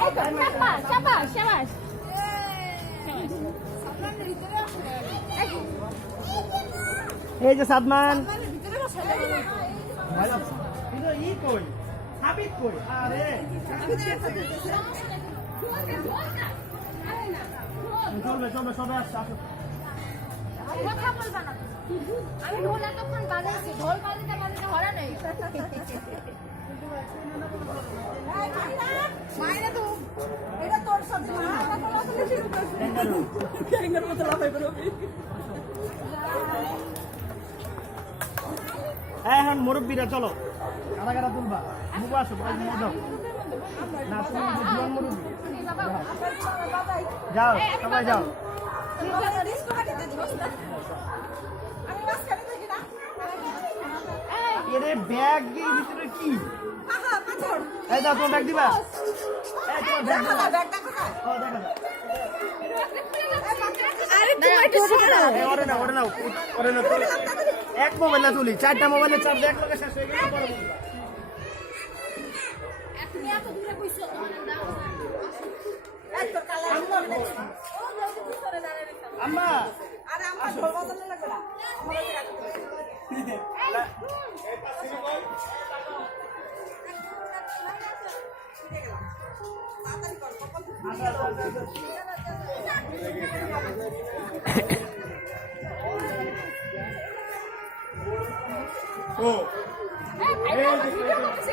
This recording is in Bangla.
শাবাশ শাবাশ শাবাশ। এই যে সাদমান চলবে চলবে সবাই আসছে আসো। কথা বলবা না, আমি ঢোল এতক্ষণ বাজাইছি, ঢোল বাজাতে বাজাতে হরা নেই। মাইরা তো এটা তোর সাথে ক্যাঙ্গারুর মতো লাফাই করবি। এখন মুরব্বীরা চলো কারা কারা তুলবা মুখ আসো মুখ দাও না তুমি জীবন মুরব্বী যাও সবাই যাও। এরে ব্যাগ এর ভিতরে কি? এই দাও তোমার ব্যাগ দিবা। এই তোমার ব্যাগ দিবা। ও দেখা যাক। আরে তুমি এটা সরাও। এই ওরে না ওরে না ওরে না তুলি। এক মোবাইল না তুলি, চারটা মোবাইলে চার্জ এক লগে শেষ হয়ে গেল পরে বুঝবা। তুমি এত দূরে কইছো তোমার দাও। আম্মা আরে আমার ঢোল বাজানো লাগবে না। ও এই ভিডিও করতেছি।